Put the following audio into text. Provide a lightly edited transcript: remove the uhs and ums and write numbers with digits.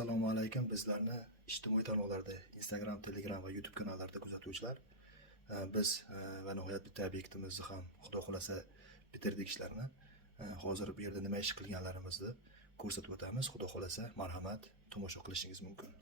Assalomu alaykum. Bizlarni ijtimoiy tarmoqlarda, Instagram, Telegram va YouTube kanallarida kuzatuvchilar. Biz va nihoyat bitta obyektimizni ham Xudo xolasa bitirdik ishlarni. Hozir bu yerda nima ish qilganlarimizni ko'rsatib o'tamiz. Xudo xolasa marhamat, tomosha qilishingiz mumkin.